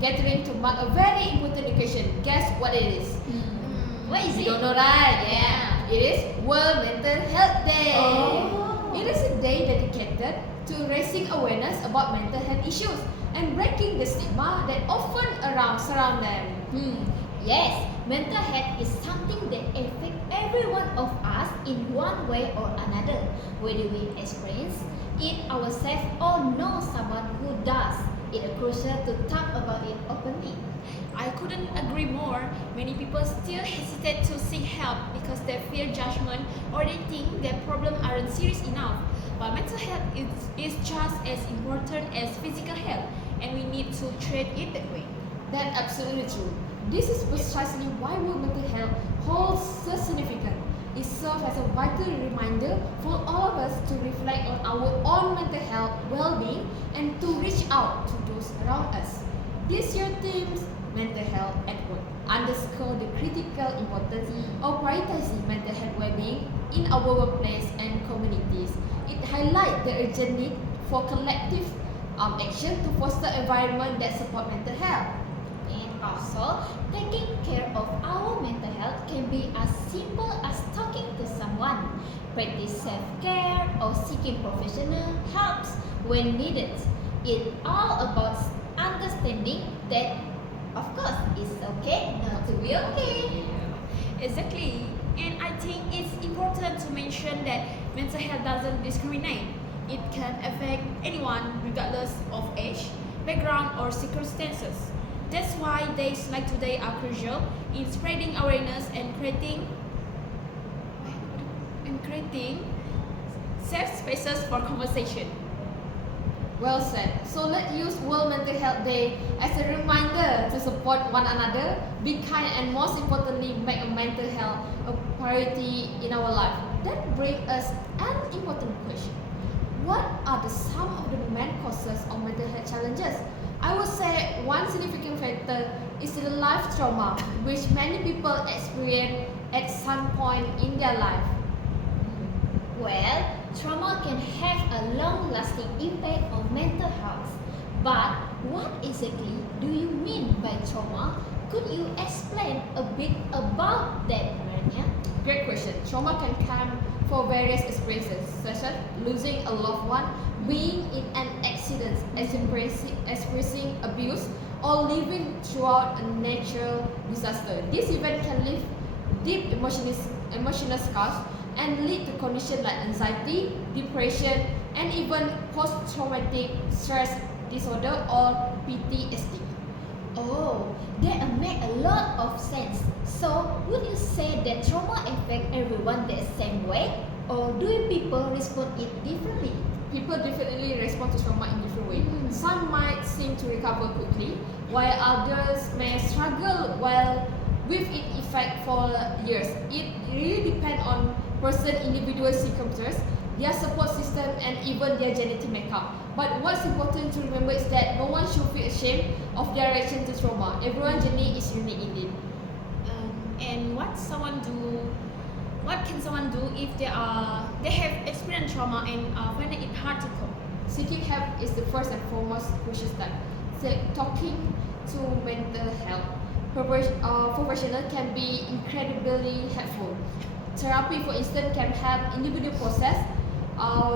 gathering to mark a very important occasion. Guess what it is? What is You it? don't know, right? Yeah. It is World Mental Health Day. Oh. It is a day dedicated to raising awareness about mental health issues and breaking the stigma that often surround them. Yes, mental health is something that affects every one of us in one way or another, whether we experience it ourselves or know someone who does. It is crucial to talk about it openly. I couldn't agree more. Many people still hesitate to seek help because they fear judgment or they think their problems aren't serious enough. But mental health is just as important as physical health, and we need to treat it that way. That's absolutely true. This is precisely why World Mental Health holds such significance. It serves as a vital reminder for all of us to reflect on our own mental health well-being and to reach out to those around us. This year's theme, Mental Health at Work, underscore the critical importance of prioritizing mental health well-being in our workplace and communities. It highlights the urgent need for collective action to foster an environment that supports mental health. And also, taking care of our mental health can be as simple as talking to someone, practice self-care, or seeking professional help when needed. It's all about understanding that, of course, it's okay not to be okay. Exactly. And I think it's important to mention that mental health doesn't discriminate. It can affect anyone regardless of age, background, or circumstances. That's why days like today are crucial in spreading awareness and creating safe spaces for conversation. Well said. So let's use World Mental Health Day as a reminder to support one another, be kind, and most importantly, make a mental health a priority in our life. That brings us an important question. What are some of the main causes of mental health challenges? I would say one significant factor is the life trauma, which many people experience at some point in their life. Well, trauma can have a long-lasting impact on mental health. But what exactly do you mean by trauma? Could you explain a bit about that, Rania? Great question. Trauma can come for various experiences, such as losing a loved one, being in an accident, experiencing abuse, or living throughout a natural disaster. This event can leave deep emotional scars and lead to conditions like anxiety, depression, and even post-traumatic stress disorder or PTSD. Oh, that make a lot of sense. So, would you say that trauma affect everyone the same way, or do people respond it differently? People definitely respond to trauma in different ways. Some might seem to recover quickly, while others may struggle with its effect for years. It really depends on individual circumstances, their support system, and even their genetic makeup. But what's important to remember is that no one should feel ashamed of their reaction to trauma. Everyone's journey is unique indeed. And what can someone do if they have experienced trauma and find it hard to cope? Seeking help is the first and foremost crucial step. So, talking to mental health professional can be incredibly helpful. Therapy, for instance, can help individuals process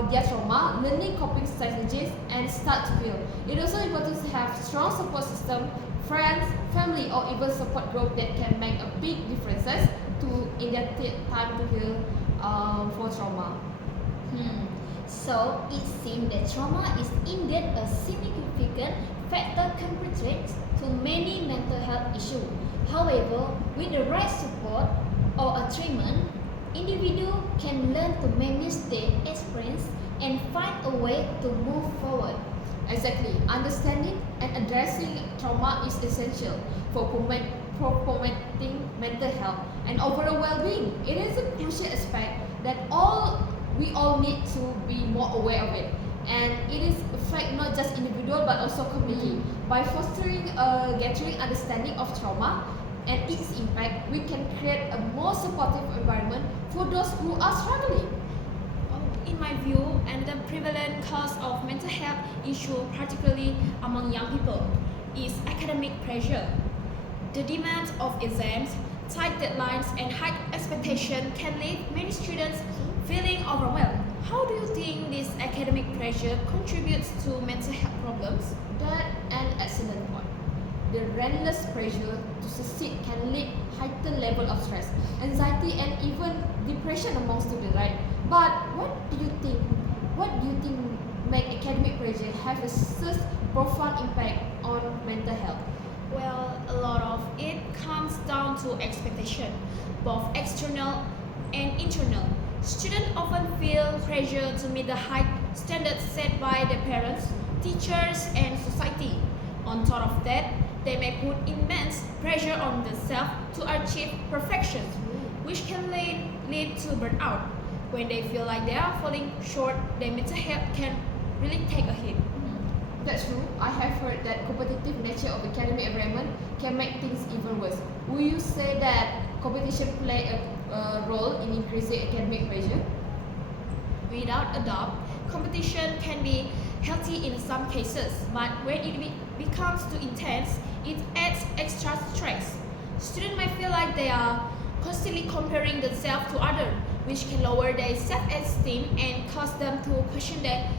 their trauma, learning coping strategies, and start to heal. It's also important to have strong support system, friends, family, or even support group that can make a big differences in their time to heal for trauma. So, it seems that trauma is indeed a significant factor contributing to many mental health issues. However, with the right support or a treatment, individuals can learn to manage their experience and find a way to move forward. Exactly. Understanding and addressing trauma is essential for promoting mental health and overall well-being. It is a crucial aspect that we all need to be more aware of it. And it is affect not just individual but also community. By fostering a gathering understanding of trauma and its impact, we can create a more supportive environment for those who are struggling. In my view, another prevalent cause of mental health issue, particularly among young people, is academic pressure. The demands of exams, tight deadlines, and high expectation can leave many students feeling overwhelmed. How do you think this academic pressure contributes to mental health problems? That an excellent point. The relentless pressure to succeed can lead heightened level of stress, anxiety, and even depression among students, right? But what do you think? What do you think make academic pressure have such profound impact on mental health? Well, a lot of it comes down to expectation, both external and internal. Students often feel pressure to meet the high standards set by their parents, teachers, and society. On top of that, they may put immense pressure on themselves to achieve perfection, which can lead to burnout. When they feel like they are falling short, their mental health can really take a hit. That's true. I have heard that competitive nature of academic environment can make things even worse. Would you say that competition play a role in increasing academic pressure? Without a doubt, competition can be healthy in some cases, but when it becomes too intense, it adds extra stress. Students might feel like they are constantly comparing themselves to others, which can lower their self-esteem and cause them to question their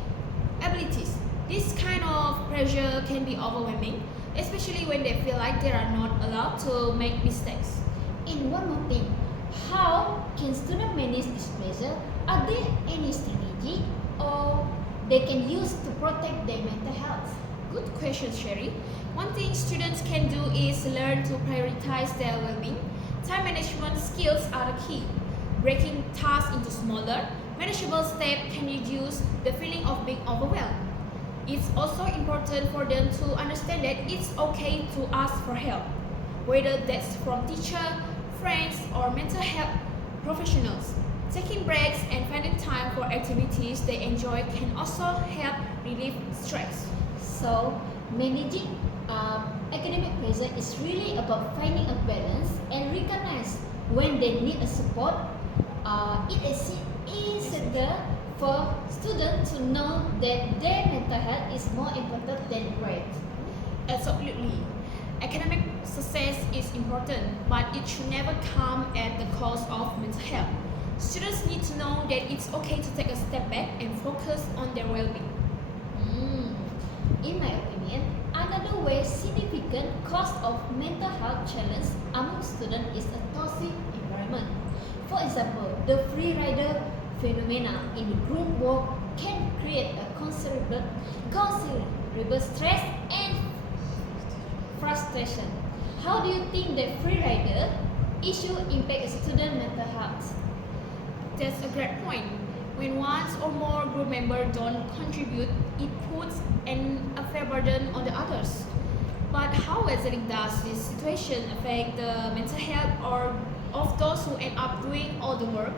abilities. This kind of pressure can be overwhelming, especially when they feel like they are not allowed to make mistakes. And one more thing, how can students manage this pressure? Are there any strategy or they can use to protect their mental health? Good question, Sherry. One thing students can do is learn to prioritize their well-being. Time management skills are the key. Breaking tasks into smaller, manageable steps can reduce the feeling of being overwhelmed. It's also important for them to understand that it's okay to ask for help, whether that's from teacher, friends, or mental health professionals. Taking breaks and finding time for activities they enjoy can also help relieve stress. So, managing academic pressure is really about finding a balance and recognize when they need a support. It is essential for students to know that their mental health is more important than grades. Absolutely. Academic success is important, but it should never come at the cost of mental health. Students need to know that it's okay to take a step back and focus on their well-being. In my opinion, another way significant cause of mental health challenge among students is a toxic environment. For example, the free rider phenomena in group work can create a considerable stress and frustration. How do you think the free rider issue impact student mental health? That's a great point. When one or more group members don't contribute, it puts an unfair burden on the others. But how exactly does this situation affect the mental health or of those who end up doing all the work?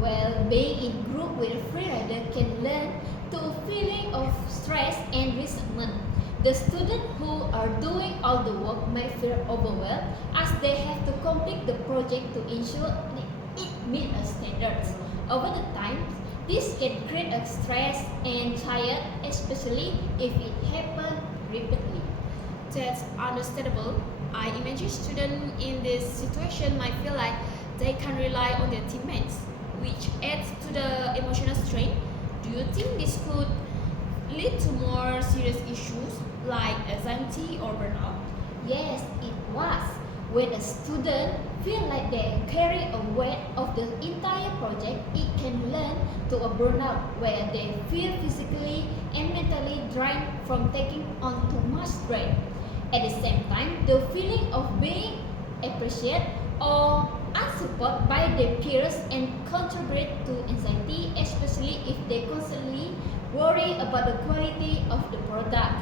Well, being in group with a free rider can lead to a feeling of stress and resentment. The students who are doing all the work may feel overwhelmed as they have to complete the project to ensure it meets standards. Over the time, this can create a stress and tired, especially if it happens repeatedly. That's understandable. I imagine students in this situation might feel like they can't rely on their teammates, which adds to the emotional strain. Do you think this could lead to more serious issues like anxiety or burnout? Yes, it was. When a student feel like they carry a weight of the entire project, it can lead to a burnout where they feel physically and mentally drained from taking on too much strain. At the same time, the feeling of being appreciated or unsupported by their peers and contribute to anxiety, especially if they constantly worry about the quality of the product.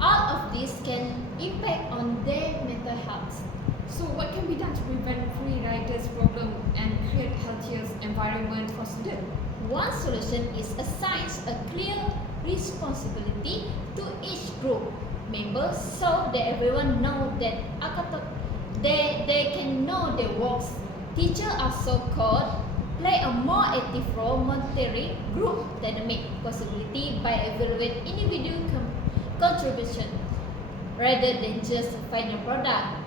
All of this can impact on their mental health. So what can be done to prevent free riders problem and create healthier environment for students? One solution is assign a clear responsibility to each group member so that everyone know that they can know their works. Teachers also called play a more active role monitoring group dynamic possibility by evaluating individual contribution rather than just final product.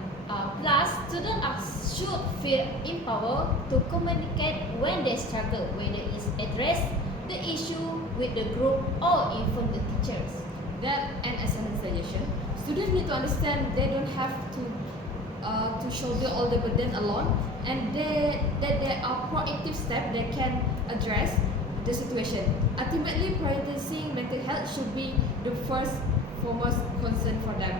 Plus, students should feel empowered to communicate when they struggle, whether it's address the issue with the group or even the teachers. That an excellent suggestion. Students need to understand they don't have to shoulder all the burden alone, and that there are proactive steps that can address the situation. Ultimately, prioritizing mental health should be the first foremost concern for them.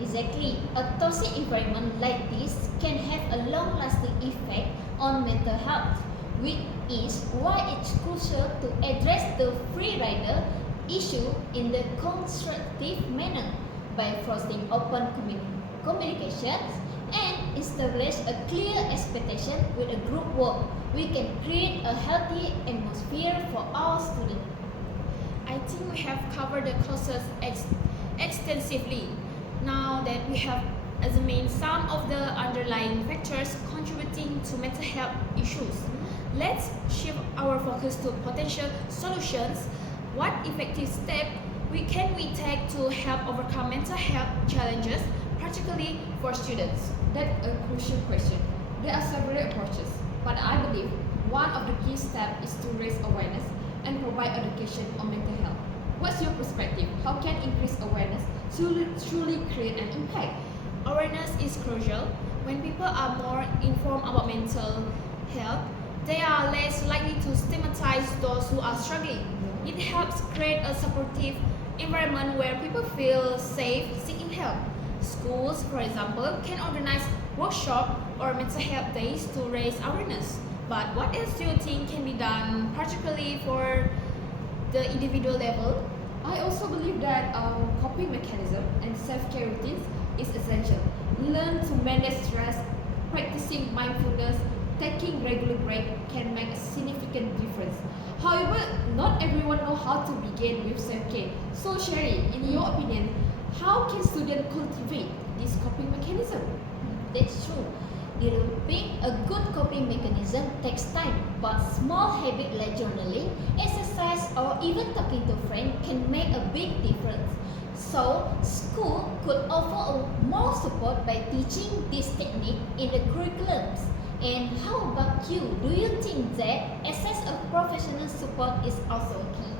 Exactly. A toxic environment like this can have a long-lasting effect on mental health, which is why it's crucial to address the free rider issue in the constructive manner by fostering open communications and establish a clear expectation with a group work. We can create a healthy atmosphere for our students. I think we have covered the causes extensively. Now that we have examined some of the underlying factors contributing to mental health issues, let's shift our focus to potential solutions. What effective steps can we take to help overcome mental health challenges, particularly for students? That's a crucial question. There are several approaches, but I believe one of the key steps is to raise awareness and provide education on mental health. What's your perspective? How can increased awareness truly create an impact? Awareness is crucial. When people are more informed about mental health, they are less likely to stigmatize those who are struggling. It helps create a supportive environment where people feel safe seeking help. Schools, for example, can organize workshops or mental health days to raise awareness. But what else do you think can be done, particularly for the individual level? I also believe that coping mechanism and self-care routines is essential. Learn to manage stress, practicing mindfulness, taking regular break can make a significant difference. However, not everyone knows how to begin with self-care. So Sherry, in your opinion, how can students cultivate this coping mechanism? That's true. Developing a good coping mechanism takes time, but small habits like journaling, exercise, or even talking to friends can make a big difference. So, school could offer more support by teaching this technique in the curriculums. And how about you? Do you think that access of professional support is also key?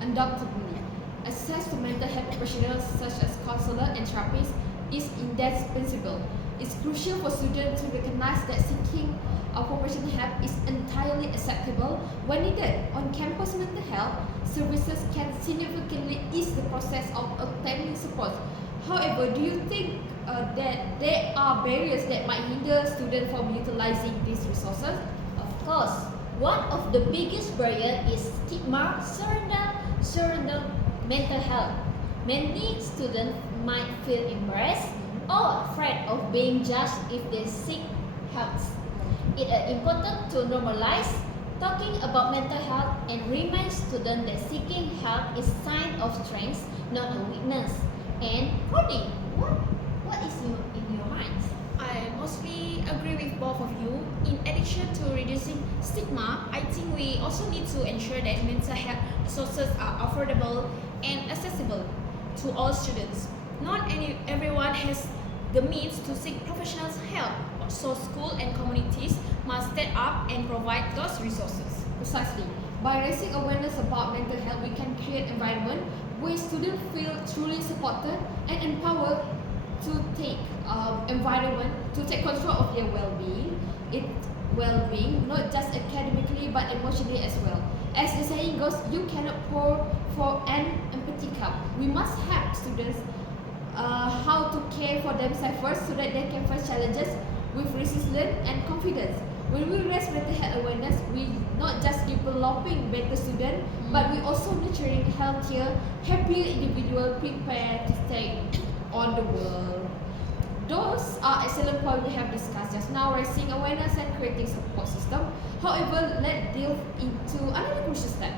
Undoubtedly, access to mental health professionals such as counselors and therapists is indispensable. It's crucial for students to recognize that seeking professional help is entirely acceptable when needed. On-campus mental health services can significantly ease the process of obtaining support. However, do you think that there are barriers that might hinder students from utilizing these resources? Of course, one of the biggest barriers is stigma surrounding mental health. Many students might feel embarrassed or afraid of being judged if they seek help. It is important to normalize talking about mental health and remind students that seeking help is a sign of strength, not a weakness. And Cody, what is in your mind? I mostly agree with both of you. In addition to reducing stigma, I think we also need to ensure that mental health resources are affordable and accessible to all students. Not everyone has the means to seek professional help, so schools and communities must step up and provide those resources. Precisely. By raising awareness about mental health, we can create an environment where students feel truly supported and empowered to take control of their well-being, not just academically but emotionally as well. As the saying goes, you cannot pour for an empty cup. We must help students how to care for themselves first so that they can face challenges with resilience and confidence. When we raise mental health awareness, we not just developing better students, but we also nurturing healthier, happier individuals prepared to take on the world. Those are excellent points we have discussed just now, raising awareness and creating support system. However, let's delve into another crucial step.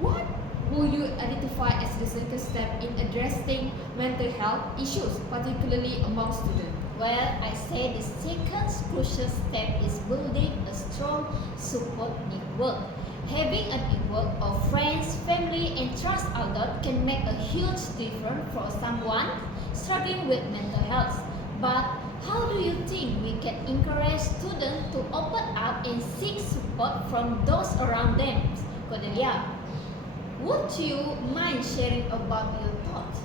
What will you identify as the second step in addressing mental health issues, particularly among students? Well, I say the second crucial step is building a strong support network. Having a network of friends, family, and trust adults can make a huge difference for someone struggling with mental health. But how do you think we can encourage students to open up and seek support from those around them? Cordelia, would you mind sharing about your thoughts?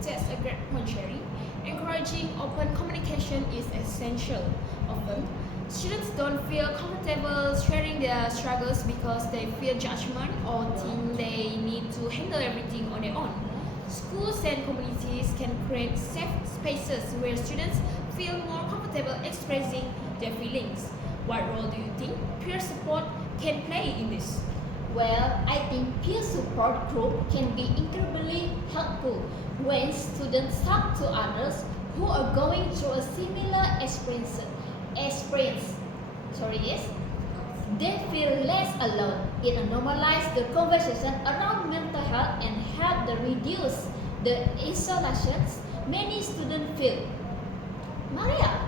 That's a great point, Sherry. Encouraging open communication is essential. Often, students don't feel comfortable sharing their struggles because they fear judgment or think they need to handle everything on their own. Schools and communities can create safe spaces where students feel more comfortable expressing their feelings. What role do you think peer support can play in this? Well, I think peer support group can be incredibly helpful when students talk to others who are going through a similar experience. Yes, they feel less alone. It normalizes the conversation around mental health and help to reduce the isolations many students feel. Maria,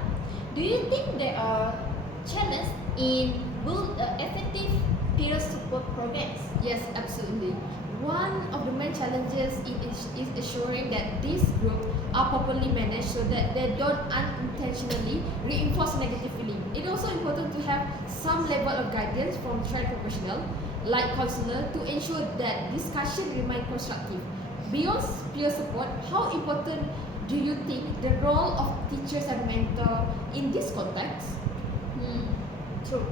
do you think there are challenges in build effective peer support programs? Yes, absolutely. One of the main challenges is ensuring that these groups are properly managed so that they don't unintentionally reinforce negative feeling. It's also important to have some level of guidance from trained professionals like counselor to ensure that discussion remain constructive. Beyond peer support, how important do you think the role of teachers and mentor in this context? True.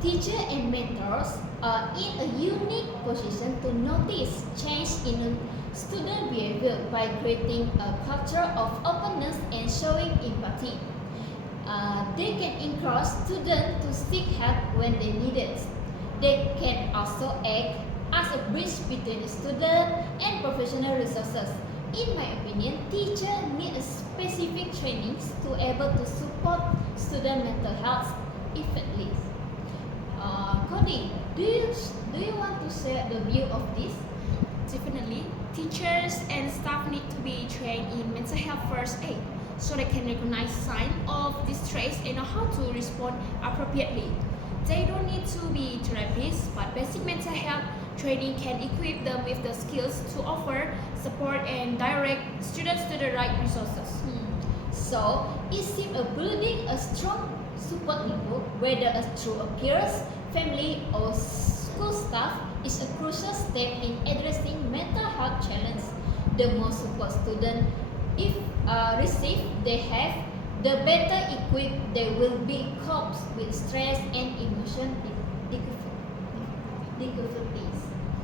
Teachers and mentors are in a unique position to notice change in student behavior by creating a culture of openness and showing empathy. They can encourage students to seek help when they need it. They can also act as a bridge between the student and professional resources. In my opinion, teachers need a specific trainings to able to support student mental health effectively. Cody, do you want to share the view of this? Definitely, teachers and staff need to be trained in mental health first aid so they can recognize signs of distress and know how to respond appropriately. They don't need to be therapists, but basic mental health training can equip them with the skills to offer support and direct students to the right resources. So, it seems building a strong support network, whether through peers, family, or school staff, is a crucial step in addressing mental health challenges. The more support students if receive they have, the better equipped they will be cope with stress and emotion difficulties.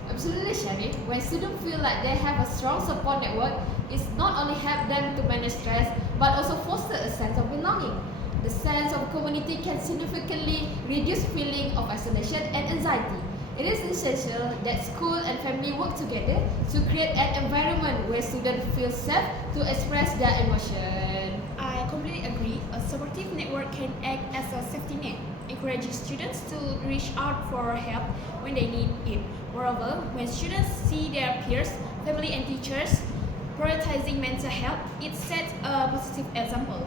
Absolutely, Sherry. When students feel like they have a strong support network, it's not only help them to manage stress, but also foster a sense of belonging. The sense of community can significantly reduce feeling of isolation and anxiety. It is essential that school and family work together to create an environment where students feel safe to express their emotion. I completely agree. A supportive network can act as a safety net, encouraging students to reach out for help when they need it. Moreover, when students see their peers, family, and teachers prioritizing mental health, it sets a positive example.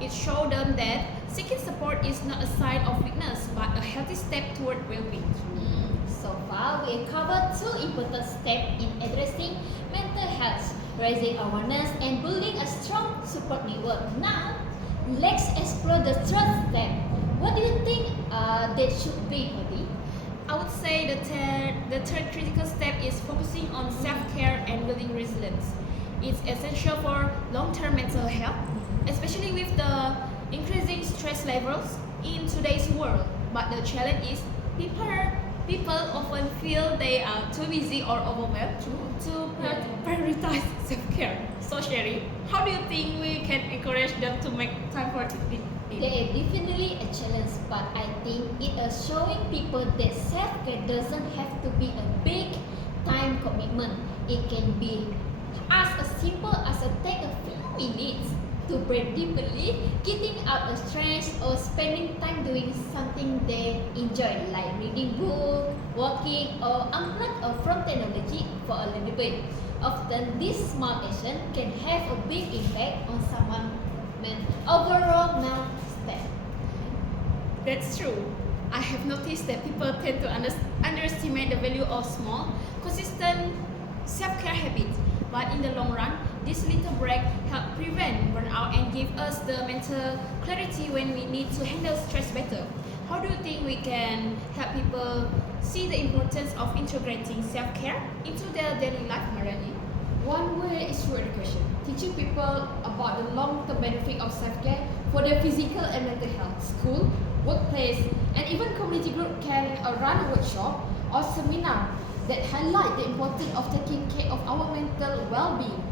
It shows them that seeking support is not a sign of weakness, but a healthy step toward well-being. So far, we have covered two important steps in addressing mental health, raising awareness and building a strong support network. Now, let's explore the third step. What do you think that should be, Hadi? I would say the third critical step is focusing on self-care and building resilience. It's essential for long-term mental health, especially with the increasing stress levels in today's world. But the challenge is people often feel they are too busy or overwhelmed to prioritize self-care. So Sherry, how do you think we can encourage them to make time for it? There is definitely a challenge, but I think it is showing people that self-care doesn't have to be a big time commitment. It can be as simple as take a few minutes to breathe deeply, getting out of stress, or spending time doing something they enjoy, like reading book, walking, or unplug from technology for a little bit. Often, this small action can have a big impact on someone's improvement overall state. That's true. I have noticed that people tend to underestimate the value of small, consistent self-care habits. But in the long run, this little break help prevent burnout and give us the mental clarity when we need to handle stress better. How do you think we can help people see the importance of integrating self-care into their daily life, Mariani? One way is through education, teaching people about the long-term benefit of self-care for their physical and mental health. School, workplace, and even community group can run a workshop or seminar that highlight the importance of taking care of our mental well-being.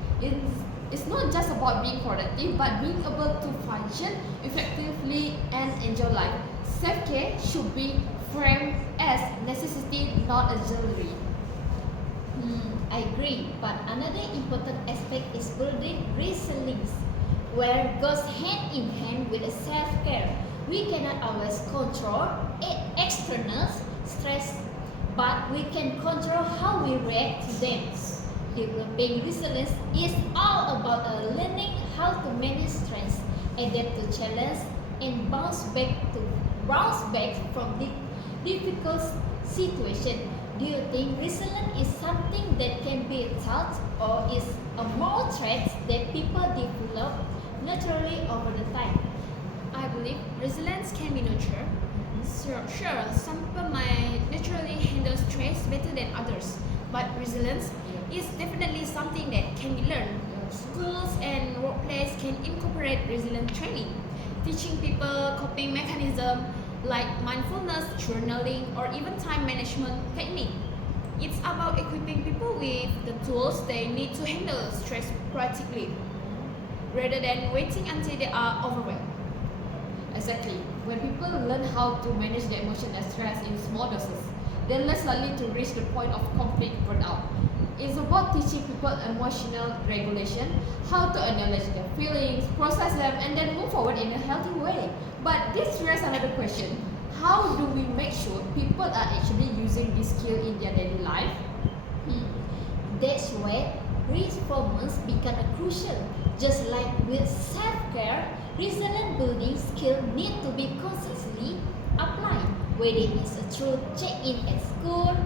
It's not just about being productive, but being able to function effectively and enjoy life. Self-care should be framed as necessity, not a luxury. I agree, but another important aspect is building resilience, where goes hand in hand with self-care. We cannot always control external stress, but we can control how we react to them. Developing resilience is all about learning how to manage stress, adapt to challenge, and bounce back from difficult situations. Do you think resilience is something that can be taught, or is a more trait that people develop naturally over the time? I believe resilience can be nurtured. Sure, some people might naturally handle stress better than others, but resilience is definitely something that can be learned. Schools and workplace can incorporate resilience training, teaching people coping mechanisms like mindfulness, journaling, or even time management technique. It's about equipping people with the tools they need to handle stress proactively, rather than waiting until they are overwhelmed. Exactly. When people learn how to manage their emotion and stress in small doses, they're less likely to reach the point of complete burnout. It's about teaching people emotional regulation, how to acknowledge their feelings, process them, and then move forward in a healthy way. But this raises another question. How do we make sure people are actually using this skill in their daily life? That's where reformers become crucial. Just like with self-care, resilient building skill need to be consistently applied, whether it's through check-in at school,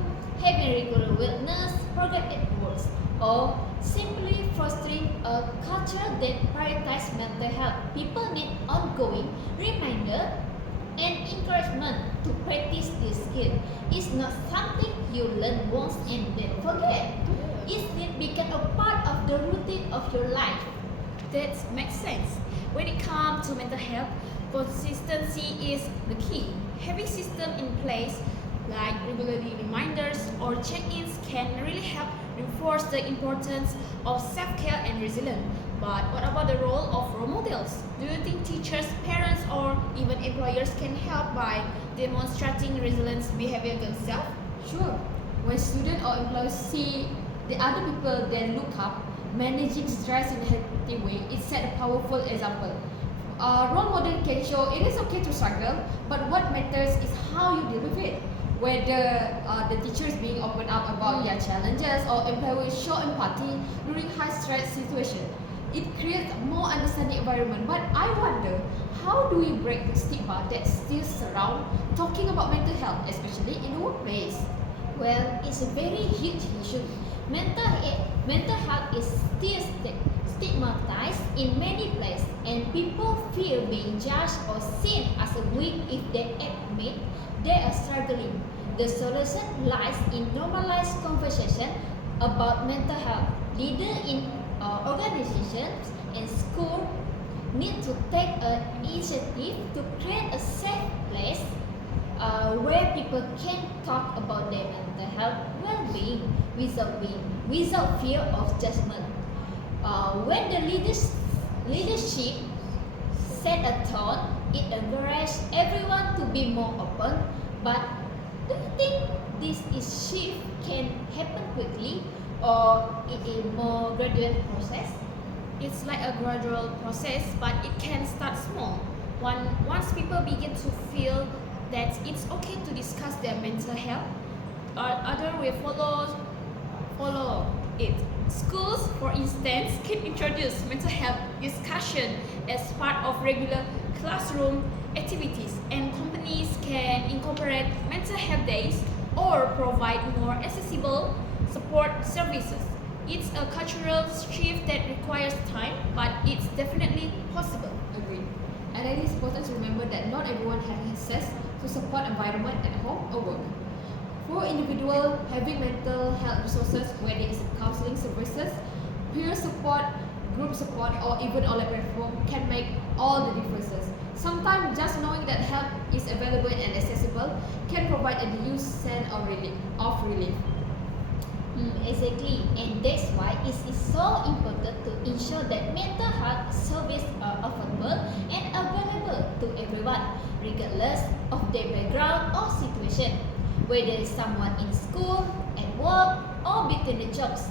having regular wellness program at work, or simply fostering a culture that prioritizes mental health. People need ongoing reminder and encouragement to practice this skill. It's not something you learn once and then forget. It needs become a part of the routine of your life. That makes sense. When it comes to mental health, consistency is the key. Having systems in place like regularly reminders or check-ins can really help reinforce the importance of self-care and resilience. But what about the role of role models? Do you think teachers, parents, or even employers can help by demonstrating resilience behavior themselves? Sure. When students or employees see the other people they look up managing stress in a healthy way, it set a powerful example. Role model can show it is okay to struggle, but what matters is how you deal with it. Whether the teacher is being open up about their challenges or employees show empathy during high stress situation, it creates a more understanding environment. But I wonder, how do we break the stigma that still surround talking about mental health, especially in the workplace? Well, it's a very huge issue. Mental health is still stigmatized in many places, and people fear being judged or seen as a weak if they admit they are struggling. The solution lies in normalized conversation about mental health. Leaders in organizations and schools need to take an initiative to create a safe place where people can talk about their mental health well-being without fear of judgment. When the leadership set a tone, it encourages everyone to be more open. But do you think this shift can happen quickly, or it is a more gradual process? It's like a gradual process, but it can start small. Once people begin to feel that it's okay to discuss their mental health, others will follow it. Schools, for instance, can introduce mental health discussion as part of regular classroom activities, and companies can incorporate mental health days or provide more accessible support services. It's a cultural shift that requires time, but it's definitely possible. Agreed. And it is important to remember that not everyone has access to support environment at home or work. For individuals, having mental health resources, whether it's counseling services, peer support, group support, or even online platform, can make all the differences. Sometimes just knowing that help is available and accessible can provide a huge sense of relief. Exactly, and that's why it is so important to ensure that mental health services are affordable and available to everyone, regardless of their background or situation. Whether someone in school, at work, or between the jobs,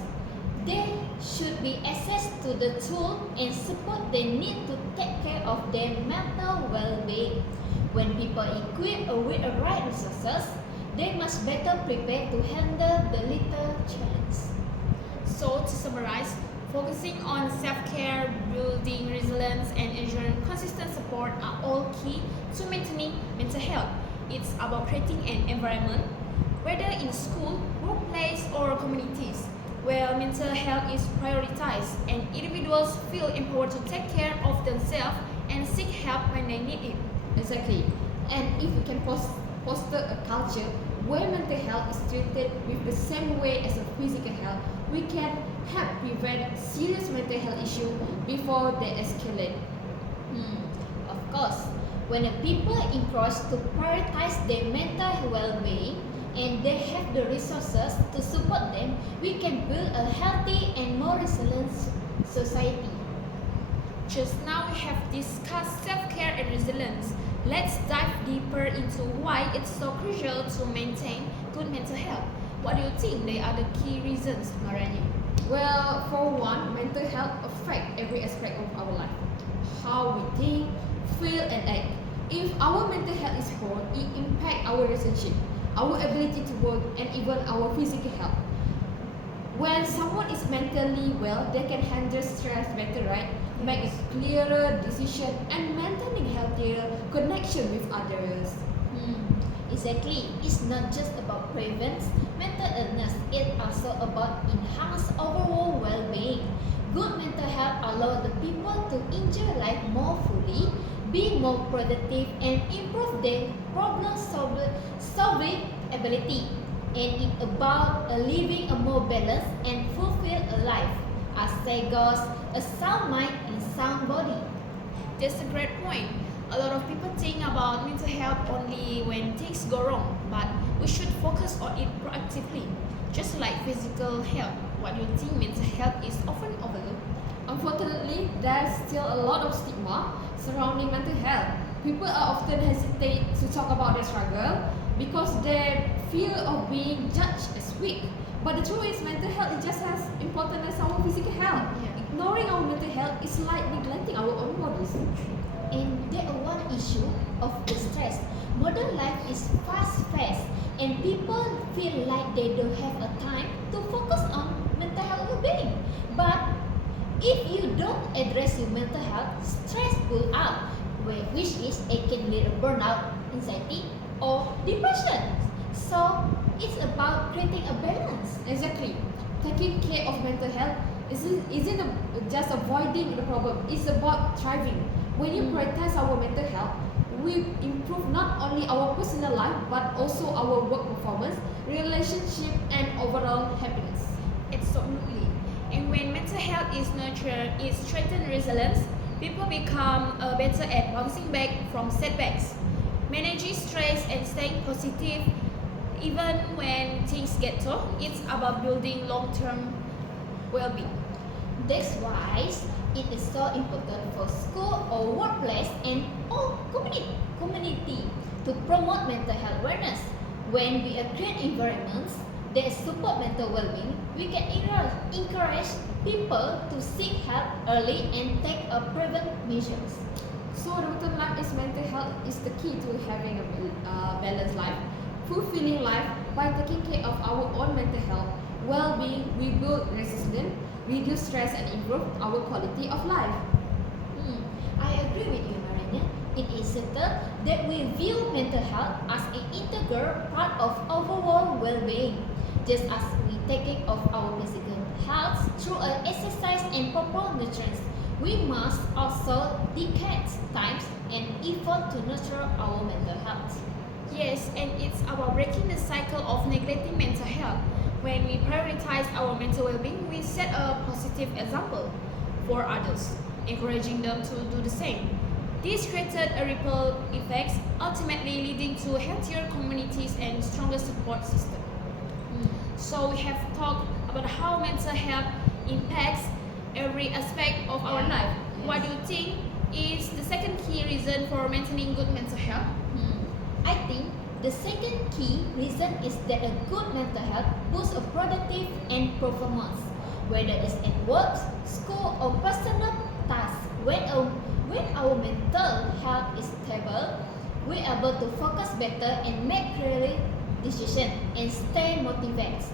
there should be access to the tool and support they need to take care of their mental well-being. When people equipped with the right resources, they must better prepare to handle the little challenge. So, to summarize, focusing on self-care, building resilience, and ensuring consistent support are all key to maintaining mental health. It's about creating an environment, whether in school, workplace, or communities, where mental health is prioritized and individuals feel empowered to take care of themselves and seek help when they need it. Exactly. And if we can foster a culture where mental health is treated with the same way as a physical health, we can help prevent serious mental health issues before they escalate. Of course, when the people encouraged to prioritize their mental well-being and they have the resources to support them, we can build a healthy and more resilient society. Just now we have discussed self-care and resilience. Let's dive deeper into why it's so crucial to maintain good mental health. What do you think they are the key reasons, Marani? Well, for one, mental health affects every aspect of our life. How we think, feel, and act. If our mental health is poor, it impacts our relationship, our ability to work, and even our physical health. When someone is mentally well, they can handle stress better, right? Make a clearer decision and maintaining healthier connection with others. Exactly. It's not just about prevent mental illness, it's also about enhanced overall well-being. Good mental health allows the people to enjoy life more fully, be more productive, and improve their problem-solving ability. And it's about living a more balanced and fulfilled life. As say goes, a sound mind and sound body. That's a great point. A lot of people think about mental health only when things go wrong, but we should focus on it proactively. Just like physical health, what do you think mental health is often overlooked? Unfortunately, there's still a lot of stigma surrounding mental health. People are often hesitate to talk about their struggle because they fear of being judged as weak. But the truth is, mental health is just as important as our physical health. Yeah. Ignoring our mental health is like neglecting our own bodies. And there one issue of the stress. Modern life is fast-paced and people feel like they don't have a time to focus on mental health well-being. But if you don't address your mental health, stress will up, which is it can lead to burnout, anxiety, or depression. So it's about creating a balance. Exactly. Taking care of mental health isn't just avoiding the problem, it's about thriving. When you prioritize our mental health, we improve not only our personal life but also our work performance, relationship, and overall happiness. Absolutely. And when mental health is nurtured, it strengthens resilience. People become better at bouncing back from setbacks, managing stress, and staying positive. Even when things get tough, it's about building long-term well-being. That's why it is so important for school or workplace and all community to promote mental health awareness. When we create environments that support mental well-being, we can encourage people to seek help early and take preventive measures. So the bottom line is mental health is the key to having a balanced life, fulfilling life. By taking care of our own mental health well-being, we build resilience, reduce stress and improve our quality of life. I agree with you, Narayana. It is settled that we view mental health as an integral part of overall well-being, just as we take care of our physical health through exercise and proper nutrition. We must also dedicate time and effort to nurture our mental health. Yes, and it's about breaking the cycle of neglecting mental health. When we prioritize our mental well-being, we set a positive example for others, encouraging them to do the same. This created a ripple effect, ultimately leading to healthier communities and stronger support system. So we have talked about how mental health impacts every aspect of our life. What do you think is the second key reason for maintaining good mental health? I think the second key reason is that a good mental health boosts a productive and performance, whether it's at work, school, or personal tasks. When our mental health is stable, we're able to focus better and make clear decisions and stay motivated.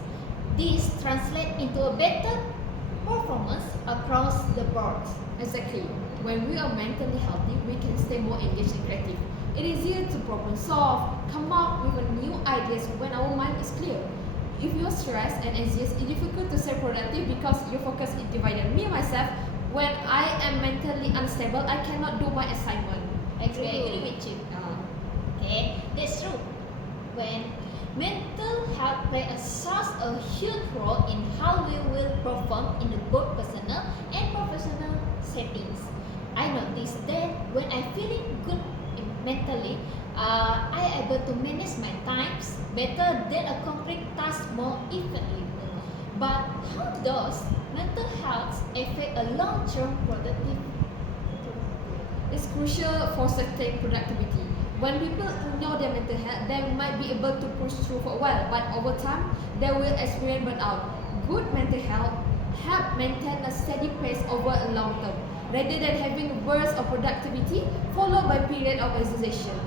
This translates into a better performance across the board. Exactly. When we are mentally healthy, we can stay more engaged and creative. It is easier to problem solve, come up with new ideas when our mind is clear. If you're stressed and anxious, it's difficult to stay productive because your focus is divided. Me myself, when I am mentally unstable, I cannot do my assignment. I agree with you. Okay, that's true. When mental health plays a huge role in how we will perform in the both personal and professional settings. I noticed that when I'm feeling good mentally, I able to manage my times better than accomplish tasks more effectively. But how does mental health affect a long-term productivity? It's crucial for sustained productivity. When people know their mental health, they might be able to push through for a while, but over time, they will experience burnout. Good mental health help maintain a steady pace over a long term, rather than having bursts of productivity followed by period of exhaustion.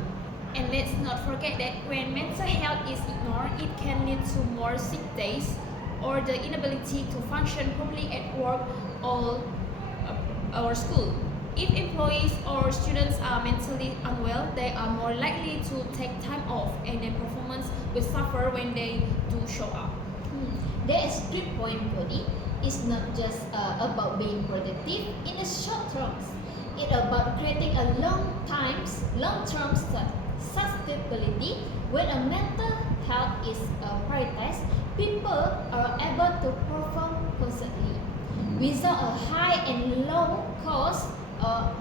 And let's not forget that when mental health is ignored, it can lead to more sick days or the inability to function properly at work or school. If employees or students are mentally unwell, they are more likely to take time off and their performance will suffer when they do show up. That is good point, Cody. It's not just about being productive in the short term. It's about creating a long-term sustainability. When a mental health is prioritized, people are able to perform constantly without a high and low cost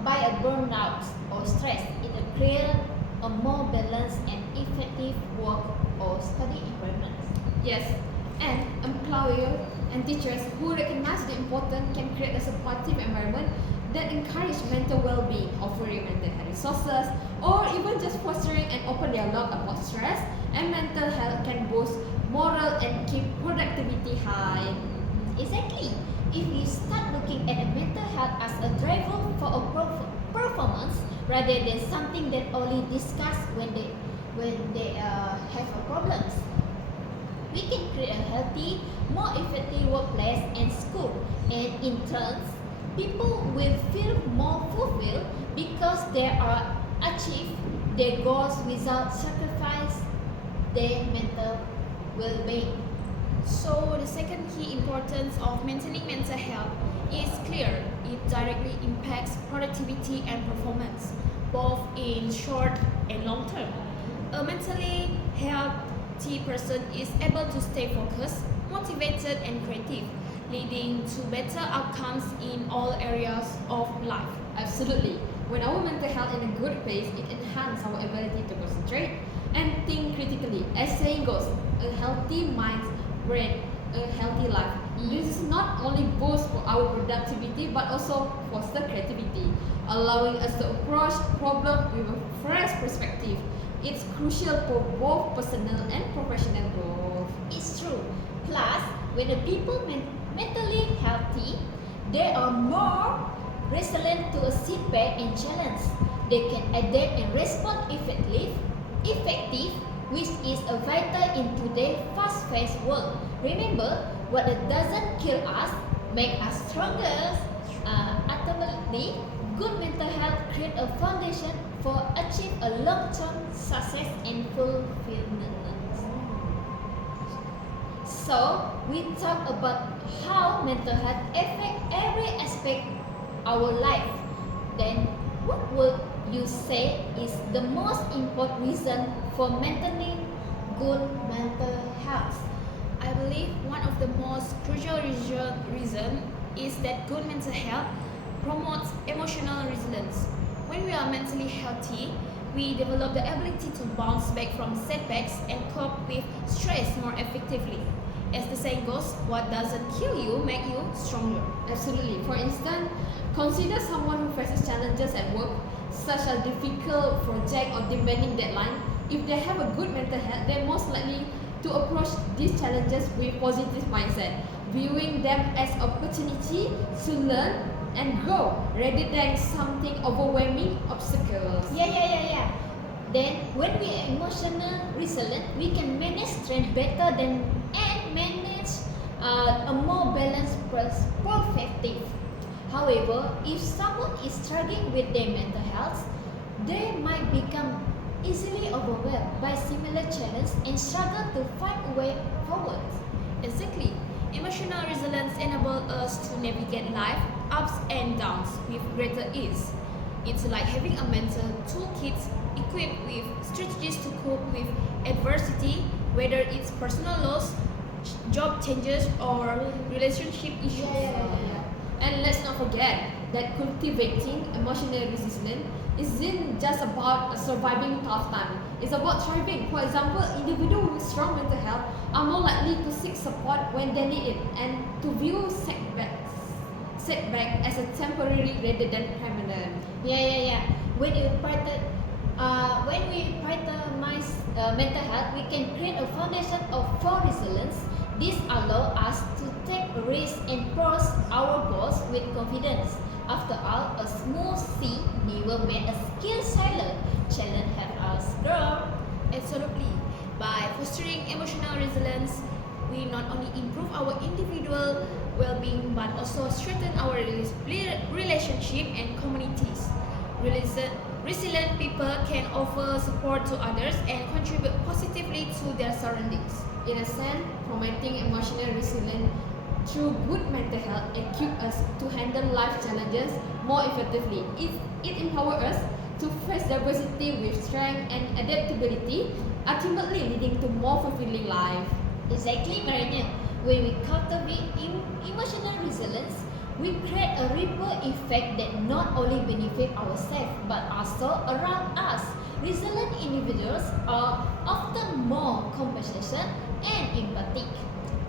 by a burnout or stress. It creates a more balanced and effective work or study environment. Yes, and employers and teachers who recognize the importance can create a supportive environment that encourage mental well-being, offering mental health resources, or even just fostering an open dialogue about stress and mental health can boost morale and keep productivity high. Exactly. If we start looking at a mental health as a driver for a performance rather than something that only discussed when they have a problems, we can create a healthy, more effective workplace and school, and in turn, people will feel more fulfilled because they are achieve their goals without sacrifice their mental well-being. So the second key importance of maintaining mental health is clear. It directly impacts productivity and performance, both in short and long term. A mentally healthy person is able to stay focused, motivated, and creative, leading to better outcomes in all areas of life. Absolutely. When our mental health in a good place, it enhances our ability to concentrate and think critically. As saying goes, a healthy mind, brain, a healthy life. This is not only boost for our productivity but also foster creativity, allowing us to approach problems with a fresh perspective. It's crucial for both personal and professional growth. It's true. Plus, when the people mentally healthy, they are more resilient to a setback and challenge. They can adapt and respond effective, which is a vital in today's fast-paced world. Remember, what doesn't kill us make us stronger. Ultimately, good mental health create a foundation for achieve a long-term success and fulfillment. So, we talk about how mental health affect every aspect our life. Then, what would you say is the most important reason for maintaining good mental health? I believe one of the most crucial reason is that good mental health promotes emotional resilience. When we are mentally healthy, we develop the ability to bounce back from setbacks and cope with stress more effectively. As the saying goes, what doesn't kill you make you stronger. Absolutely. For instance, consider someone who faces challenges at work, such as difficult project or demanding deadline. If they have a good mental health, they're most likely to approach these challenges with positive mindset, viewing them as opportunity to learn and grow rather than something overwhelming obstacles. Yeah. Then, when we are emotional resilient, we can manage stress better than and manage a more balanced perspective. However, if someone is struggling with their mental health, they might become easily overwhelmed by similar challenges and struggle to find a way forward. Exactly. Emotional resilience enables us to navigate life ups and downs with greater ease. It's like having a mental toolkit equipped with strategies to cope with adversity, whether it's personal loss, job changes, or relationship issues. And let's not forget that cultivating emotional resilience isn't just about surviving tough time. It's about thriving. For example, individuals with strong mental health are more likely to seek support when they need it and to view setback as a temporary rather than permanent. Yeah. When we prioritize mental health, we can create a foundation for resilience. This allows us to take risks and pursue our goals with confidence. After all, a smooth sea never made a skilled sailor. Challenge have us grow. Absolutely. By fostering emotional resilience, we not only improve our individual well-being but also strengthen our relationship and communities. Resilient people can offer support to others and contribute positively to their surroundings. In a sense, promoting emotional resilience through good mental health equips us to handle life challenges more effectively. It empowers us to face diversity with strength and adaptability, ultimately leading to more fulfilling life. Exactly, Marina. When we cultivate emotional resilience, we create a ripple effect that not only benefit ourselves but also around us. Resilient individuals are often more compassionate and empathic.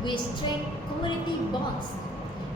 We strengthen community bonds.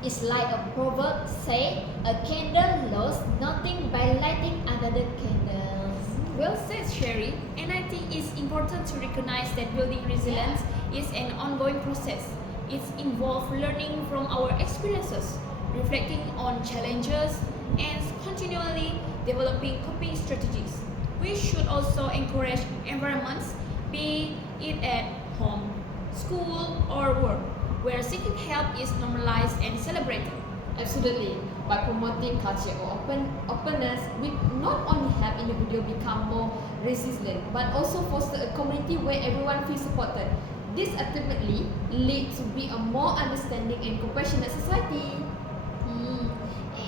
It's like a proverb say, a candle lost nothing by lighting another candle. Well said, Sherry. And I think it's important to recognize that building resilience is an ongoing process. It involves learning from our experiences, reflecting on challenges, and continually developing coping strategies. We should also encourage environments, be it at home, school, or work, where seeking help is normalized and celebrated. Absolutely. By promoting culture of openness, we not only help individuals become more resilient, but also foster a community where everyone feels supported. This ultimately leads to be a more understanding and compassionate society.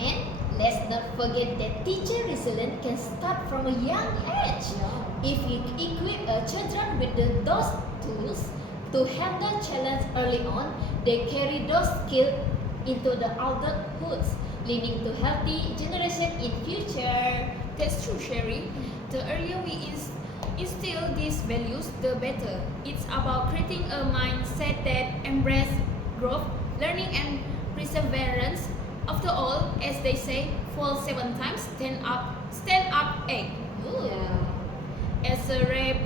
And let's not forget that teacher resilience can start from a young age. If you equip children with those tools to handle challenge early on, they carry those skills into the adulthood, leading to healthy generation in future. That's true, Sherry. The earlier we instill these values, the better. It's about creating a mindset that embraces growth, learning, and perseverance. After all, as they say, fall 7 times, stand up 8. As a wrap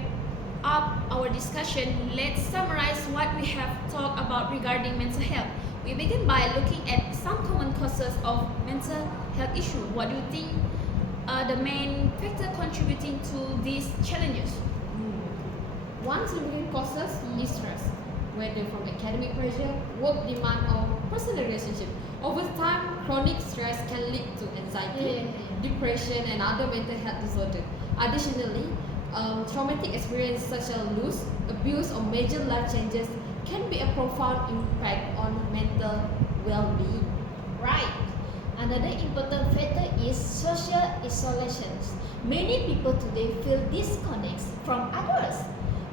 up our discussion, let's summarize what we have talked about regarding mental health. We begin by looking at some common causes of mental health issues. What do you think are the main factor contributing to these challenges? One significant causes is stress, whether from academic pressure, work demand, or personal relationship. Over time, chronic stress can lead to anxiety, depression, and other mental health disorders. Additionally, traumatic experiences such as loss, abuse, or major life changes can be a profound impact on mental well-being. Right. Another important factor is social isolation. Many people today feel disconnected from others,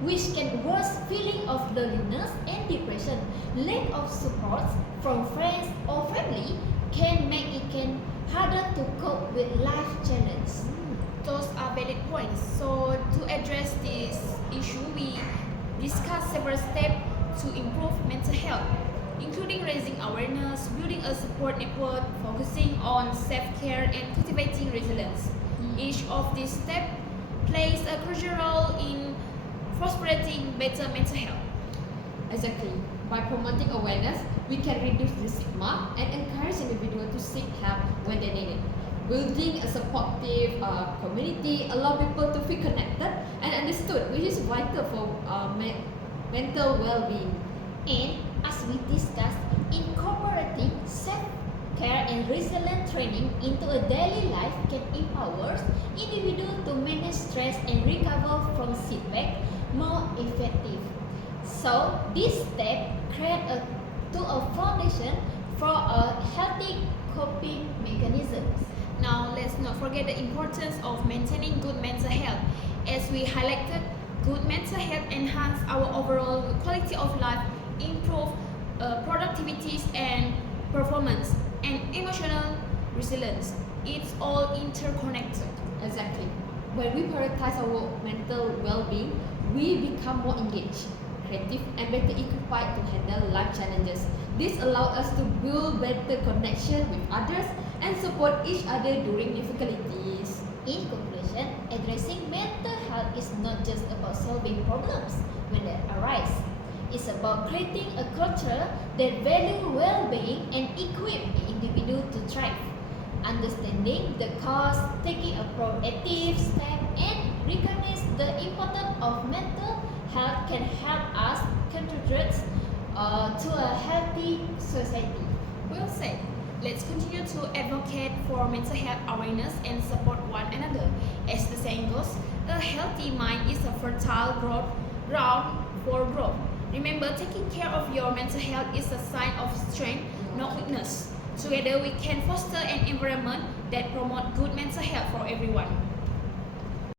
which can worsen feeling of loneliness and depression. Lack of support from friends or family can make it harder to cope with life challenges. Those are valid points. So to address this issue, we discuss several steps to improve mental health, including raising awareness, building a support network, focusing on self-care, and cultivating resilience. Each of these steps plays a crucial role in fostering better mental health. Exactly. By promoting awareness, we can reduce the stigma and encourage individuals to seek help when they need it. Building a supportive community allow people to feel connected and understood, which is vital for mental well-being. And as we discussed, incorporating self-care and resilient training into a daily life can empower individuals to manage stress and recover from setback more effective. So this step create a foundation for a healthy coping mechanisms. Now, let's not forget the importance of maintaining good mental health. As we highlighted, good mental health enhance our overall quality of life, improve productivity and performance, and emotional resilience. It's all interconnected. Exactly. When we prioritize our mental well-being, we become more engaged, creative, and better equipped to handle life challenges. This allows us to build better connection with others and support each other during difficulties. In conclusion, addressing mental health is not just about solving problems when they arise. It's about creating a culture that values well-being and equip the individual to thrive. Understanding the cause, taking a proactive step, and recognize the importance of mental health can help us contribute to a healthy society. Well said. Let's continue to advocate for mental health awareness and support one another. As the saying goes, a healthy mind is a fertile ground for growth. Remember, taking care of your mental health is a sign of strength, not weakness. Together, we can foster an environment that promotes good mental health for everyone.